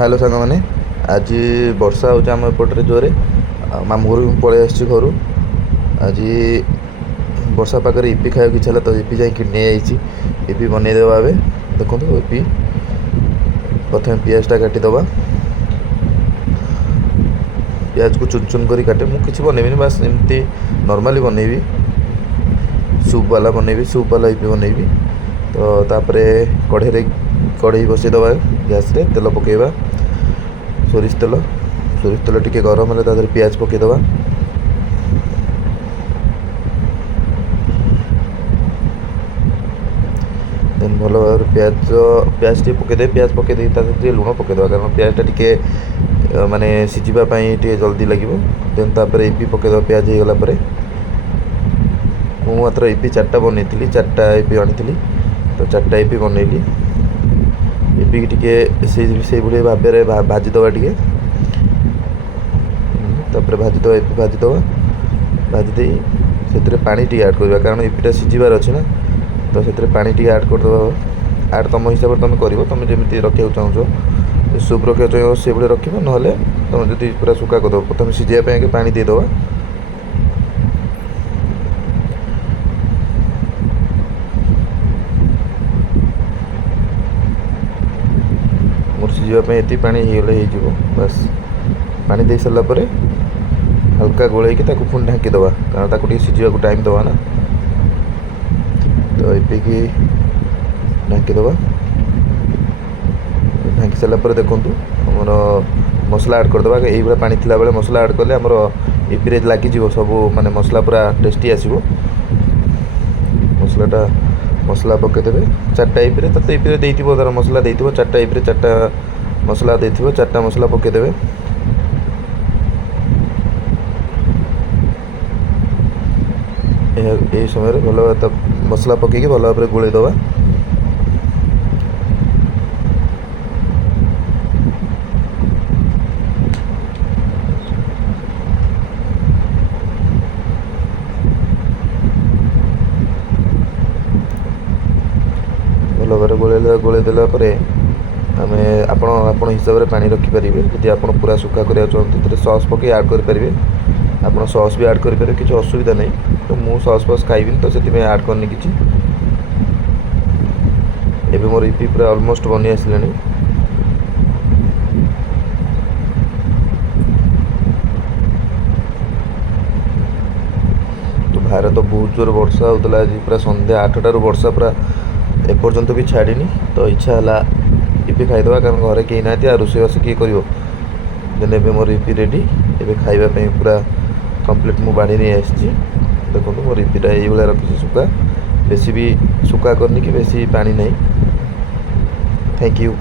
Hello सांग मैंने आज वर्षा हो आम एपटे जोरे मामू घर पलि आसी घर आज वर्षा पाखे इपि खाया इच्छा तो इपि जा इपि बनईदेवा ए देखो इपि प्रथम पियाजटा काटिदवा पियाज को चुन चुन कर काटे मुझे बनैबी बास एमती नॉर्मली बनैबी सूप वाला इपि बनैबी तो तापरे कढ़ई बसईदवा गैस रे तेल पकेबा सोरिष तेल टिके गरम है तादेह पियाज पकईदवा देन भल भाव पियाज टी पकईदे पियाज पकईदे टे लुण पकईदवा कारण पियाजटा टिके माने सिझापी टे जल्दी लगे देन तापर इपि पकईदवा पियाज हो गला मु मात्र इपि 4टा बनई 4टा इपि आनी तो 4टा इपि बनईली इपि टिके से भाव भाजीदवा टिके तापर भाजीदवा इपि भाजीदवा भाजीदे से पानी टी ऐड करवा कारण इपिटा सिझार अच्छे ना तो से पानी टी ऐड करदे ऐड तुम हिसाब से तुम कर तुम जमी रखा चाहो सूप रखा चाहिए से भाई रख ना तुम जब पूरा सुखा करदे प्रथम सिझापी आगे पानी देदवा मोर सिझापी ये पानी हो बस पानी दे सारापर हल्का गोल पुणी ढाँकीदवा कारण ताको सिझा टाइम दवा ना तो ये ढाँकीदवा ढाँकी सारापर देखूँ आमर मसला ऐड करदे यही भाई पानी थिला बेले मसला ऐड कले आमर इपिरे लगे सब माने मसला पूरा टेस्टी आसो मसला पकईदे 4टा इपिरे तो इपिरे देइथिबो तार मसला देइथिबो 4टा इपिरे 4टा मसला देइथिबो 4टा मसला पकईदे यही समय भल मसला पकईकि भल भाव गोलैदवा भल भाव गोलैदेला आम आपण हिसाब से पानी रखिपारे जदि आप पूरा सुखा करा चाहते सॉस पकई ऐड करेंगे आप सॉस भी ऐड करेंगे किसी असुविधा नहीं तो मु सॉस फॉस खाइबिन तो से ऐड करनी कि एबे मोर इपि पूरा ऑलमोस्ट बनी आसला तो बाहर तो बहुत जोर वर्षा होता आज पूरा संध्या 8टार वर्षा पूरा एपर्यंत भी छाड़नी तो इच्छा है इपि खाईदवा कारण घरे कहीं ना रोषेबास किए कर देन मोर इपि रेडी एबे खाइबापी पूरा कंप्लीट मु बाड़ी नहीं आसी देखो मोर इपिटा ये रखी सुखा बेसी भी सुखा करनी कि बेसी पानी नहीं थैंक यू।